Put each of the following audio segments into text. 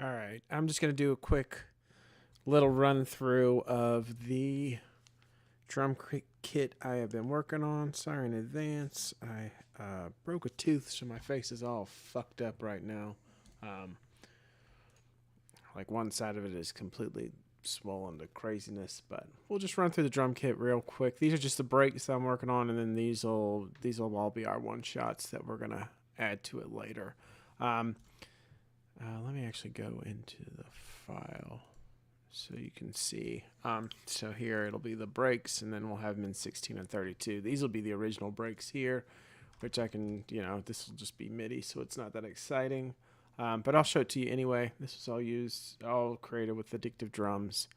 All right, I'm just going to do a quick little run through of the kit I have been working on. Sorry in advance. I broke a tooth, so my face is all fucked up right now. Like one side of it is completely swollen to craziness, but we'll just run through the drum kit real quick. These are just the breaks that I'm working on, and then these will all be our one shots that we're gonna add to it later. Let me actually go into the file so you can see. So here it'll be the breaks, and then we'll have them in 16 and 32. These will be the original breaks here, which I can, this will just be MIDI, so it's not that exciting. But I'll show it to you anyway. This was all created with Addictive Drums.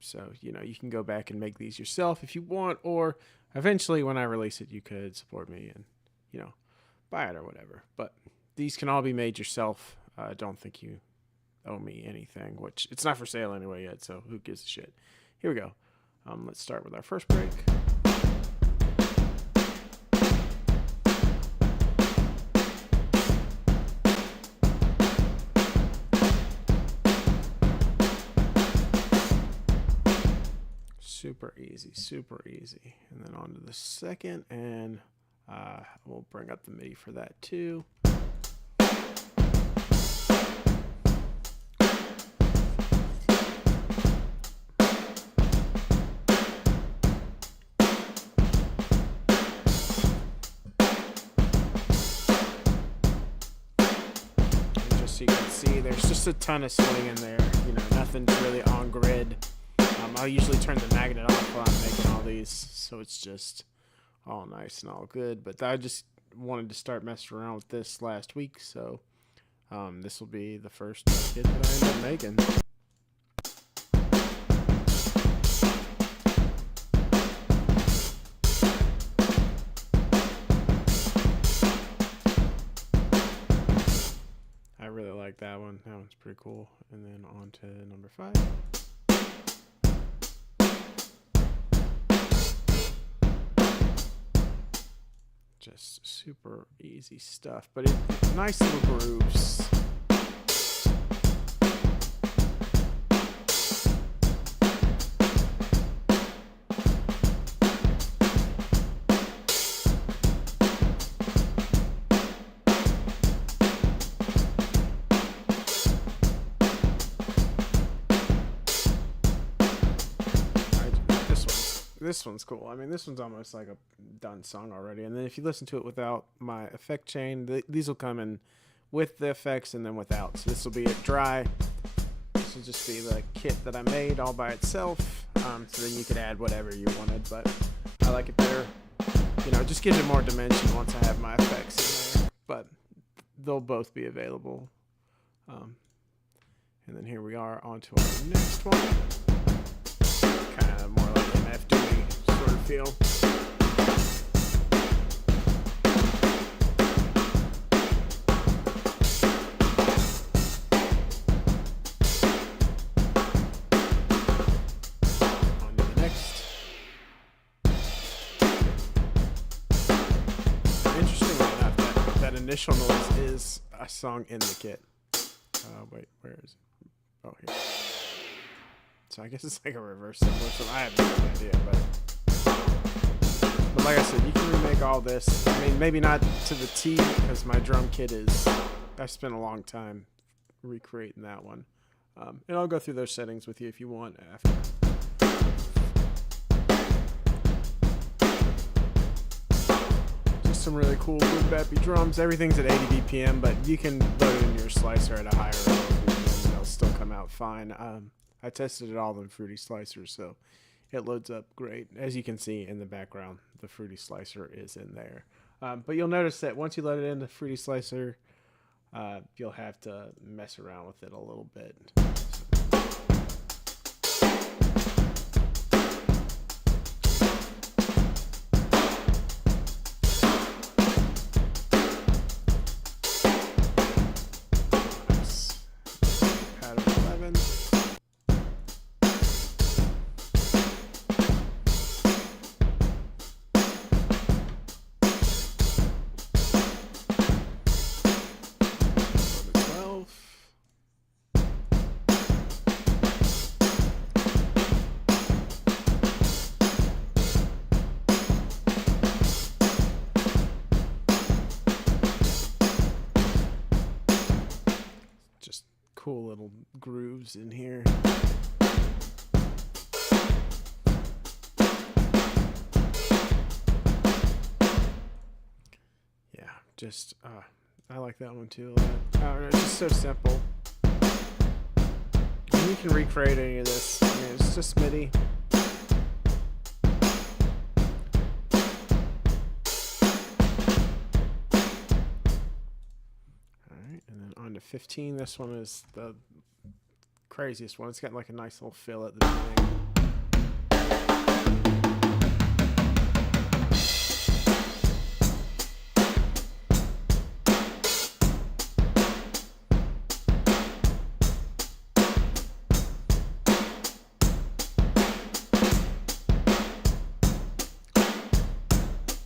So, you can go back and make these yourself if you want, or eventually when I release it, you could support me and, buy it or whatever. But these can all be made yourself. I don't think you owe me anything, which it's not for sale anyway yet, so who gives a shit. Here we go. Let's start with our first break. Super easy. And then on to the second, and we'll bring up the MIDI for that too. So you can see there's just a ton of swing in there. Nothing's really on grid. I'll usually turn the magnet off while I'm making all these, so it's just all nice and all good. But I just wanted to start messing around with this last week, so this will be the first kit that I end up making. I really like that one. That one's pretty cool. And then on to number 5. Just super easy stuff, but nice little grooves. This one's cool. I mean, this one's almost like a done song already. And then if you listen to it without my effect chain, these will come in with the effects and then without. So this will be it dry. This will just be the kit that I made all by itself. So then you could add whatever you wanted, but I like it better. It just gives it more dimension once I have my effects in there. But they'll both be available. And then here we are on to our next one. Kind of more like an FD sort of feel. On to the next. Interestingly enough, that initial noise is a song in the kit. Wait, where is it? Oh, here. So I guess it's like a reverse similar. I have no idea, but like I said, you can remake all this. I mean, maybe not to the T, because my drum kit I spent a long time recreating that one. And I'll go through those settings with you if you want after. Just some really cool boom bappy drums. Everything's at 80 BPM, but you can load it in your slicer at a higher level and they'll still come out fine. I tested it all in Fruity Slicer, so it loads up great. As you can see in the background, the Fruity Slicer is in there. But you'll notice that once you load it into Fruity Slicer, you'll have to mess around with it a little bit. Nice. Pattern 11. cool little grooves in here. Yeah, just I like that one too a lot. It's just so simple. And you can recreate any of this. I mean, it's just MIDI. Alright, and then on to 15. This one is the craziest one. It's got like a nice little fill at the beginning.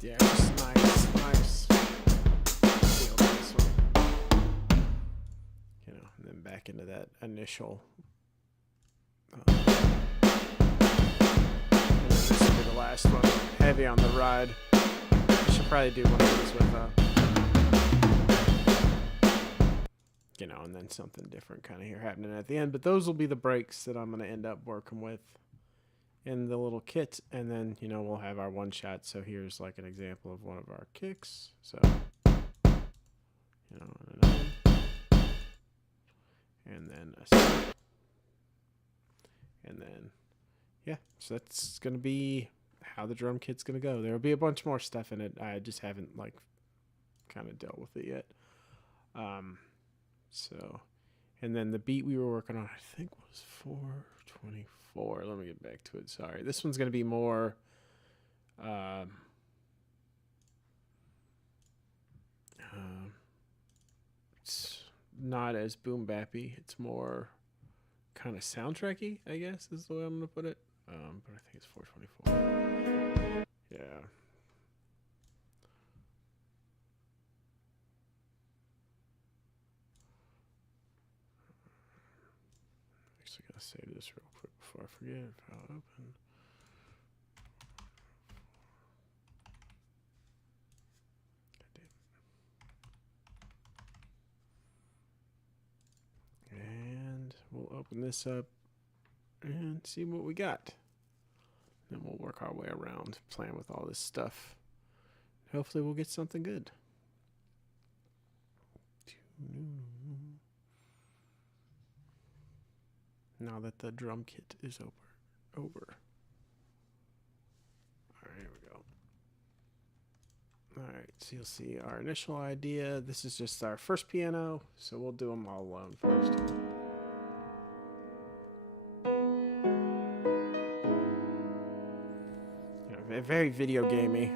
Yeah, just nice feel to this one. You know, and then back into that initial. And then this will be the last one. Heavy on the ride. I should probably do one of these with you know, and then something different kind of here happening at the end. But those will be the breaks that I'm going to end up working with in the little kit, and then, you know, we'll have our one shot. So here's like an example of one of our kicks. So, you know, and then a step. And then, yeah, so that's going to be how the drum kit's going to go. There'll be a bunch more stuff in it. I just haven't like kind of dealt with it yet. So, and then the beat we were working on, I think was 424. Let me get back to it. Sorry. This one's going to be more, it's not as boom bappy. It's more kind of soundtracky, I guess is the way I'm going to put it. But I think it's 424. Yeah. Actually, gotta save this real quick before I forget. File open. And we'll open this up and see what we got. Then we'll work our way around, playing with all this stuff. Hopefully we'll get something good. Now that the drum kit is over. All right, here we go. All right, so you'll see our initial idea. This is just our first piano, so we'll do them all alone first. You know, very video gamey.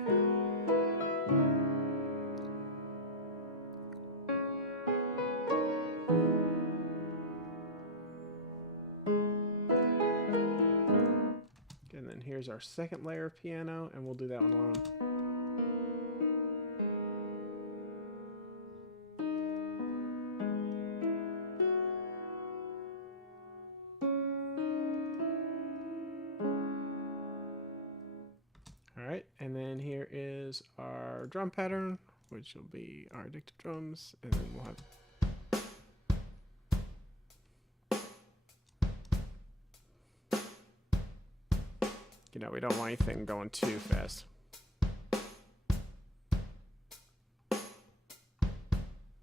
And then here's our second layer of piano, and we'll do that one alone. Alright, and then here is our drum pattern, which will be our addictive drums, and then we'll have you know, we don't want anything going too fast.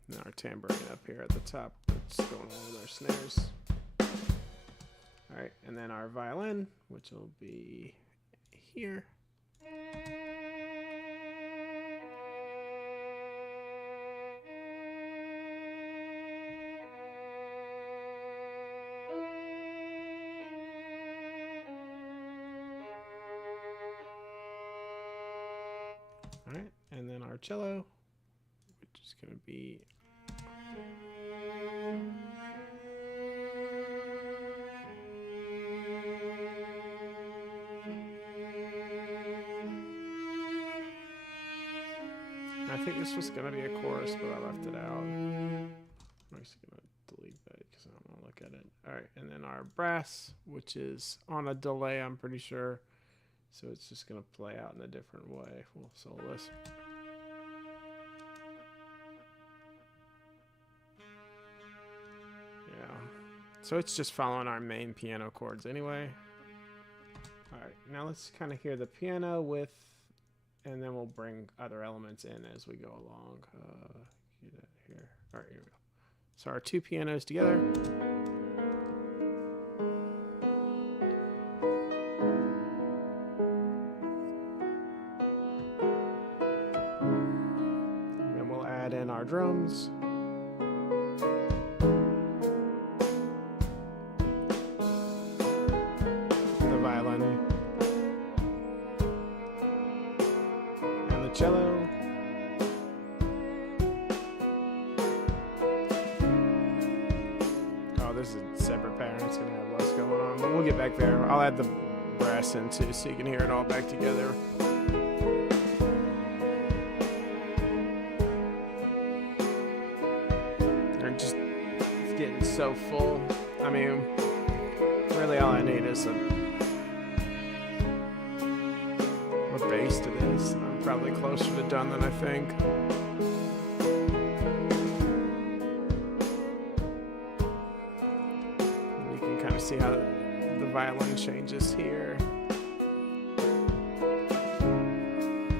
Now our tambourine up here at the top, that's going on with our snares. Alright, and then our violin, which will be here. Alright, and then our cello, which is going to be I think this was going to be a chorus, but I left it out. I'm just going to delete that because I don't want to look at it. Alright, and then our brass, which is on a delay, I'm pretty sure. So it's just going to play out in a different way. We'll solo this. So it's just following our main piano chords anyway. Alright, now let's kind of hear the piano with, and then we'll bring other elements in as we go along. Get that here. Alright, here we go. So our two pianos together. And then we'll add in our drums. Cello. Oh, this is a separate pattern. It's gonna have less going on, but we'll get back there. I'll add the brass in too, so you can hear it all back together. They're just getting so full. I mean, really, all I need is a bass to this. I'm probably closer to done than I think. And you can kind of see how the violin changes here.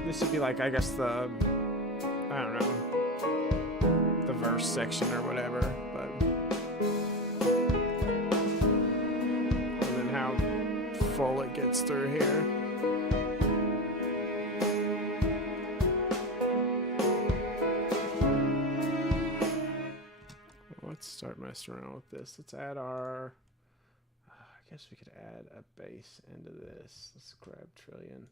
This would be like, I guess, the, I don't know, the verse section or whatever, but and then how full it gets through here. Let's start messing around with this. Let's add our, I guess we could add a bass into this. Let's grab Trillion.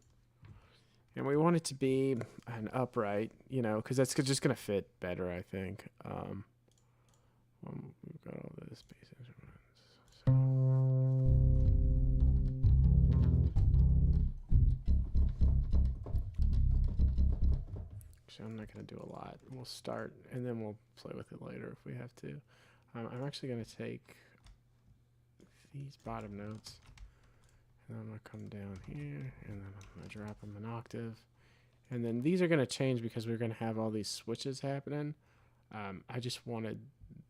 And we want it to be an upright, you know, because that's just going to fit better, I think. We've got all this bass instruments. Actually, I'm not going to do a lot. We'll start, and then we'll play with it later if we have to. I'm actually going to take these bottom notes, and I'm going to come down here, and then I'm going to drop them an octave. And then these are going to change because we're going to have all these switches happening. I just wanted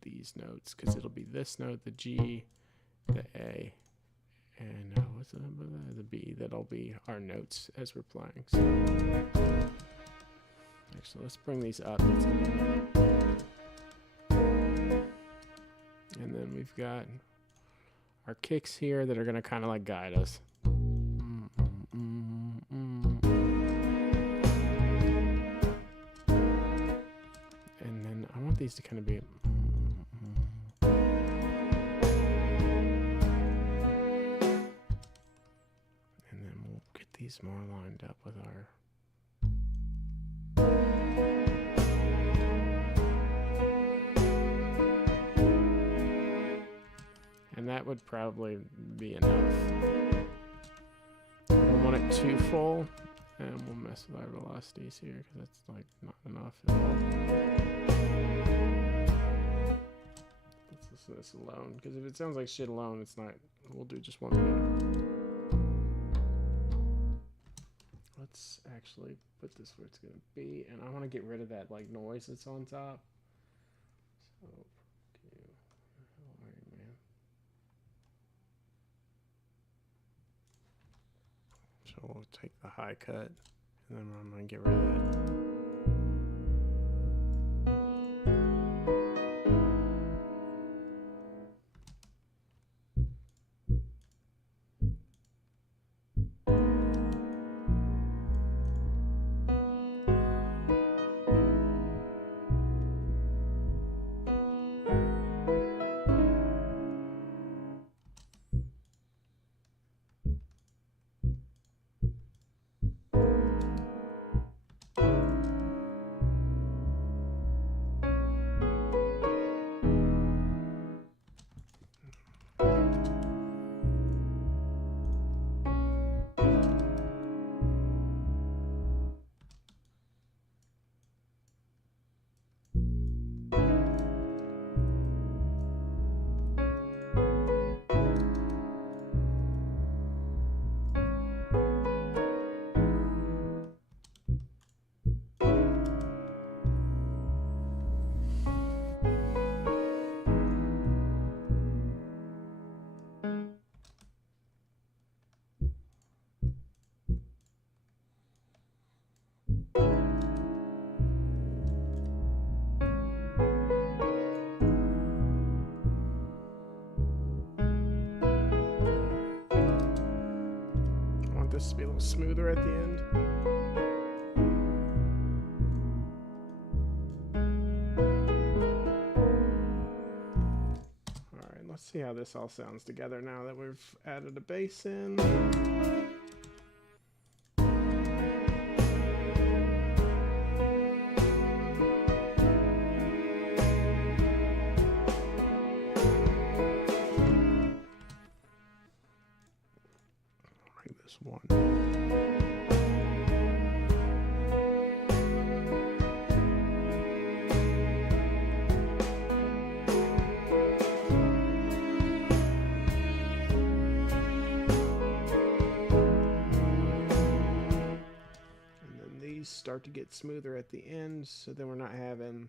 these notes because it'll be this note, the G, the A, and what's the number? The B. That'll be our notes as we're playing. So actually, let's bring these up. And then we've got our kicks here that are going to kind of like guide us. And then I want these to kind of be. And then we'll get these more lined up with our. And that would probably be enough. I don't want it too full, and we'll mess with our velocities here because that's like not enough at all. Let's listen to this alone, because if it sounds like shit alone, it's not. We'll do just 1 minute. Let's actually put this where it's gonna be, and I want to get rid of that like noise that's on top. So. So we'll take the high cut, and then I'm going to get rid of that. this to be a little smoother at the end. All right, let's see how this all sounds together now that we've added a bass in. This one. And then these start to get smoother at the end, so then we're not having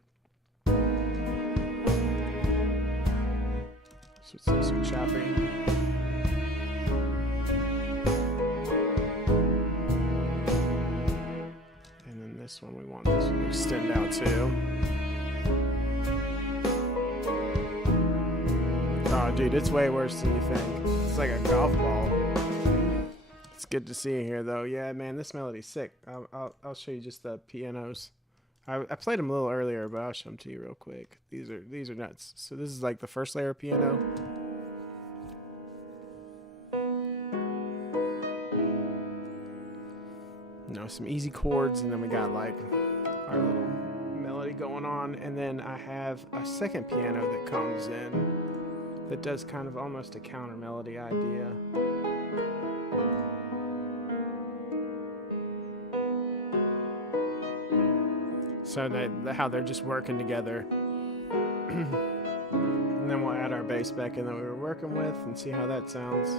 some chopping. This one, we want this one to extend out too. Oh, dude, it's way worse than you think. It's like a golf ball. It's good to see it here, though. Yeah, man, this melody's sick. I'll show you just the pianos. I played them a little earlier, but I'll show them to you real quick. These are nuts. So this is like the first layer of piano. Some easy chords, and then we got like our little melody going on, and then I have a second piano that comes in that does kind of almost a counter melody idea. So how they're just working together. And then we'll add our bass back in that we were working with and see how that sounds.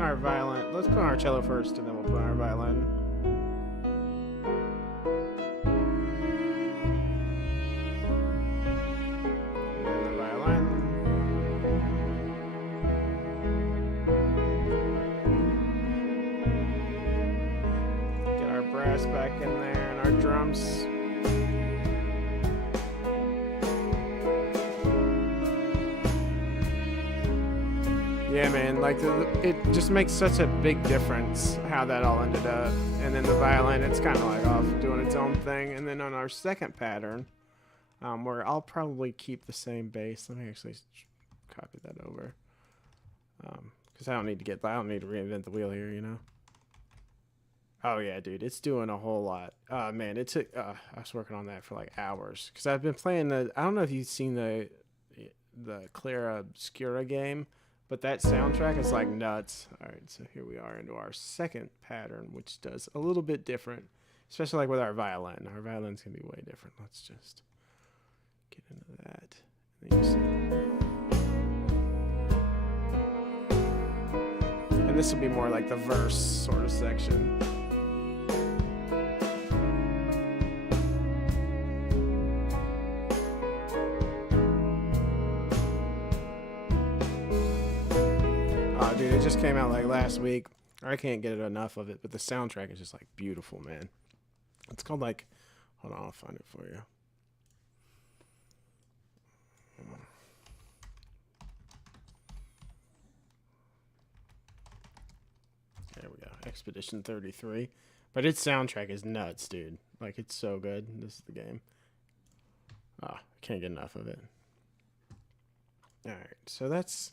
Our violin. Let's put on our cello first, and then we'll put on our violin. And then the violin. Get our brass back in there, and our drums. Yeah, man, like it just makes such a big difference how that all ended up. And then the violin, it's kind of like off doing its own thing. And then on our second pattern, where I'll probably keep the same bass. Let me actually copy that over, because I don't need to reinvent the wheel here, you know. Oh yeah, dude, it's doing a whole lot. Man, it took. I was working on that for like hours because I've been playing the. I don't know if you've seen the Clara Obscura game. But that soundtrack is like nuts. All right, so here we are into our second pattern, which does a little bit different, especially like with our violin. Our violin's gonna be way different. Let's just get into that. And this will be more like the verse sort of section. Dude, it just came out like last week. I can't get enough of it, but the soundtrack is just like beautiful, man. It's called like, hold on, I'll find it for you. There we go, Expedition 33. But its soundtrack is nuts, dude. Like, it's so good. This is the game. I can't get enough of it. All right, so that's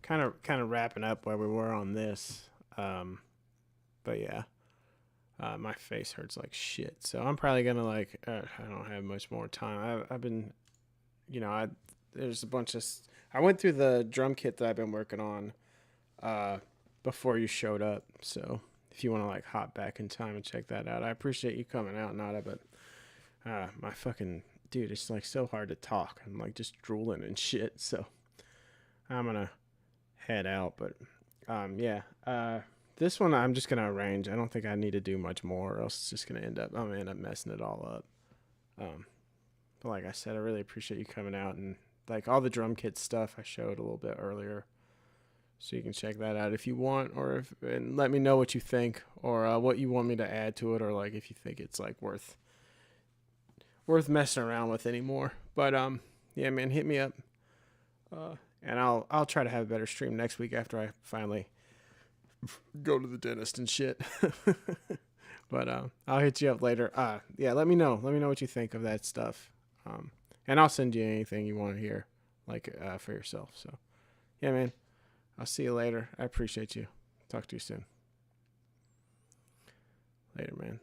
kind of wrapping up where we were on this. But yeah, my face hurts like shit, so I'm probably gonna I don't have much more time. I've been, there's a bunch of I went through the drum kit that I've been working on before you showed up, so if you want to like hop back in time and check that out, I appreciate you coming out, Nada. But my fucking dude, it's like so hard to talk. I'm like just drooling and shit, so I'm gonna head out. But this one I'm just gonna arrange. I don't think I need to do much more, or else it's just gonna end up messing it all up. But like I said, I really appreciate you coming out, and like all the drum kit stuff I showed a little bit earlier, so you can check that out if you want, and let me know what you think, or what you want me to add to it, or like if you think it's like worth worth messing around with anymore. But yeah, man, hit me up, and I'll try to have a better stream next week after I finally go to the dentist and shit. But I'll hit you up later. Yeah, let me know. Let me know what you think of that stuff. And I'll send you anything you want to hear, like for yourself. So, yeah, man. I'll see you later. I appreciate you. Talk to you soon. Later, man.